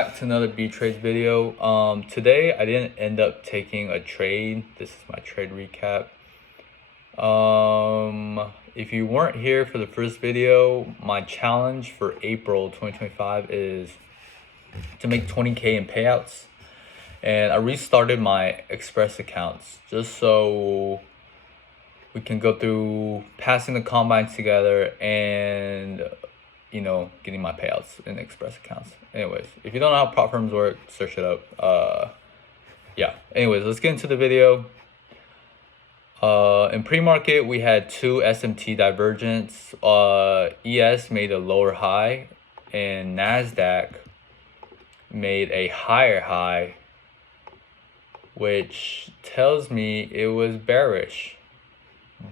back to another B.Trades video. Today I didn't end up taking a trade. This is my trade recap. If you weren't here for the first video, my challenge for April 2025 is to make 20K in payouts. And I restarted my Express accounts just so we can go through passing the combines together and getting my payouts in Express accounts. Anyways, if you don't know how prop firms work, search it up. Yeah. Anyways, let's get into the video. In pre-market, we had two SMT divergence. ES made a lower high, and NASDAQ made a higher high, which tells me it was bearish.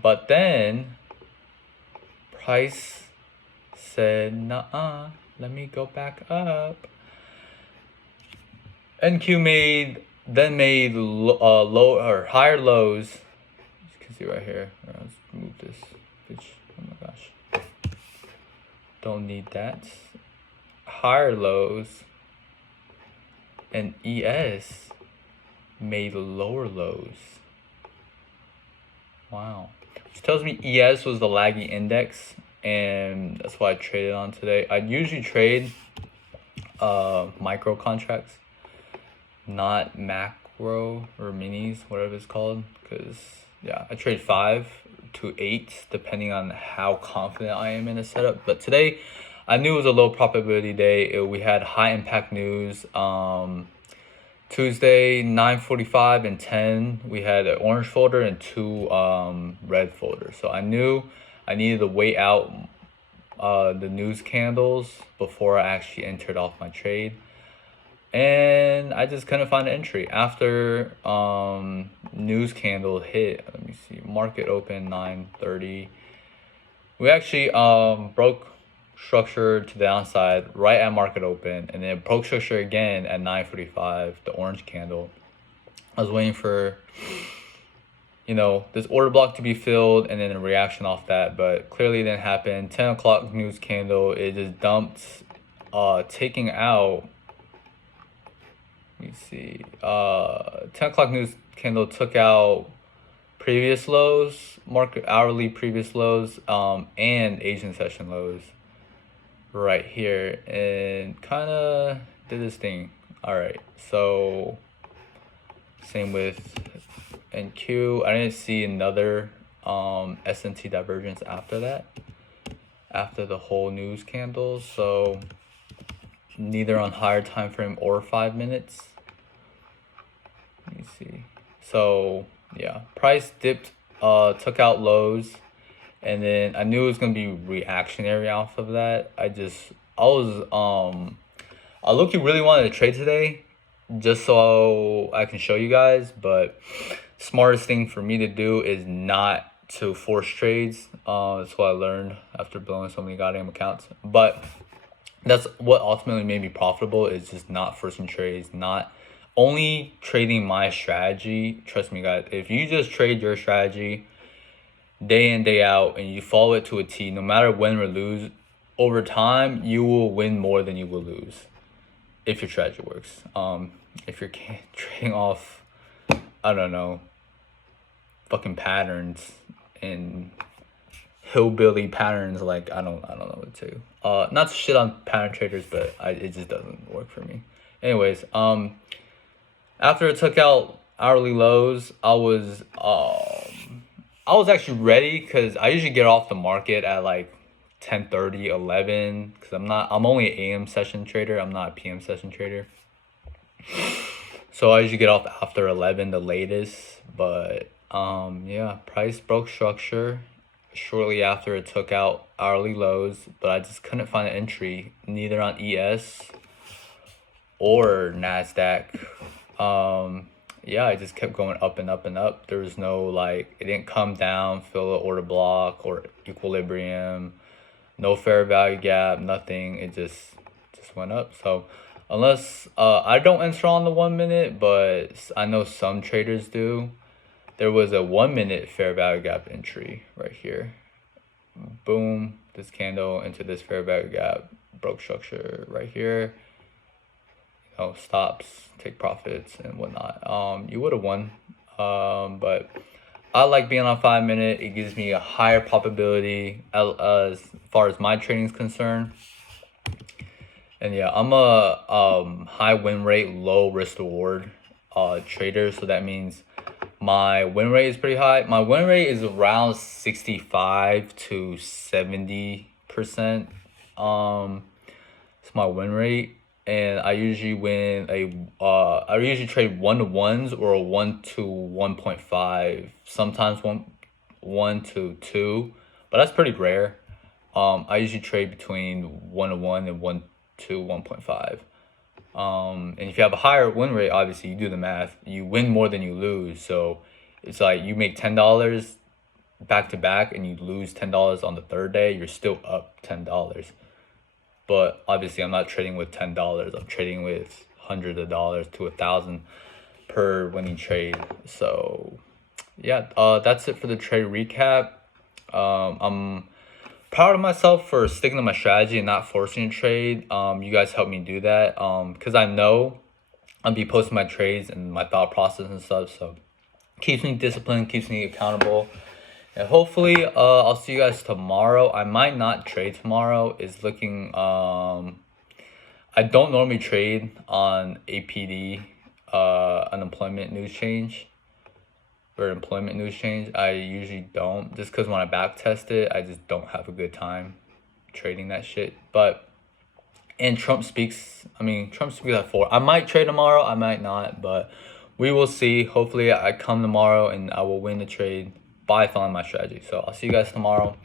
But then price said, "Nuh-uh, let me go back up." NQ made low or higher lows. You can see right here. Let's move this bitch. Oh my gosh, don't need that. Higher lows, and ES made lower lows. Wow, which tells me ES was the laggy index, and that's why I traded on today. I usually trade micro contracts, not macro or minis, whatever it's called, because yeah, I trade 5 to 8 depending on how confident I am in the setup. But today I knew it was a low probability day. We had high impact news. Tuesday 9:45 and 10 we had an orange folder and two red folders, so I knew I needed to wait out the news candles before I actually entered off my trade, and I just couldn't find an entry after news candle hit. Let me see, market open 9:30. We actually broke structure to the downside right at market open, and then broke structure again at 9:45, the orange candle. I was waiting for this order block to be filled and then a reaction off that, but clearly it didn't happen. 10 o'clock news candle, it just dumped, taking out, let me see, 10 o'clock news candle took out previous lows, market hourly previous lows, and Asian session lows right here, and kind of did this thing. All right, so same with NQ. I didn't see another S&T divergence after that, after the whole news candle, so neither on higher time frame or 5 minutes. Let me see. So yeah, price dipped, took out lows, and then I knew it was gonna be reactionary off of that. I look-y really wanted to trade today just so I can show you guys, but smartest thing for me to do is not to force trades. That's what I learned after blowing so many goddamn accounts. But that's what ultimately made me profitable, is just not forcing trades, not only trading my strategy. Trust me guys, if you just trade your strategy day in, day out, and you follow it to a T, no matter win or lose, over time, you will win more than you will lose if your strategy works. If you're trading off, I don't know, fucking patterns and hillbilly patterns, like I don't know what to. Not to shit on pattern traders, but it just doesn't work for me. Anyways, after it took out hourly lows, I was actually ready, because I usually get off the market at like 10:30, 11, because I'm only an AM session trader. I'm not a PM session trader. So I usually get off after 11, the latest. But yeah, price broke structure shortly after it took out hourly lows, but I just couldn't find an entry, neither on ES or NASDAQ. Yeah, I just kept going up and up and up. There was no, it didn't come down, fill the order block or equilibrium, no fair value gap, nothing. It just went up. So unless I don't enter on the 1 minute, but I know some traders do, there was a 1 minute fair value gap entry right here. Boom, this candle into this fair value gap, broke structure right here, know, stops, take profits and whatnot, you would have won. But I like being on 5 minute. It gives me a higher probability as far as my trading is concerned. And yeah, I'm a high win rate, low risk reward trader. So that means my win rate is pretty high. My win rate is around 65 to 70%. It's my win rate, and I usually I usually trade 1 to 1s or a 1 to 1.5. Sometimes one to 2, but that's pretty rare. I usually trade between 1 to 1 and 1 to 1.5. And if you have a higher win rate, obviously you do the math. You win more than you lose. So it's like you make $10 back to back, and you lose $10 on the third day. You're still up $10. But obviously, I'm not trading with $10. I'm trading with hundreds of dollars to 1,000 per winning trade. So yeah, that's it for the trade recap. I'm proud of myself for sticking to my strategy and not forcing a trade. You guys helped me do that. Because I know I'll be posting my trades and my thought process and stuff. So keeps me disciplined, keeps me accountable. And hopefully, I'll see you guys tomorrow. I might not trade tomorrow. It's looking, I don't normally trade on APD, unemployment news change, or employment news change. I usually don't, just because when I back test it, I just don't have a good time trading that shit. But, and Trump speaks at 4. I might trade tomorrow, I might not, but we will see. Hopefully I come tomorrow and I will win the trade by following my strategy. So I'll see you guys tomorrow.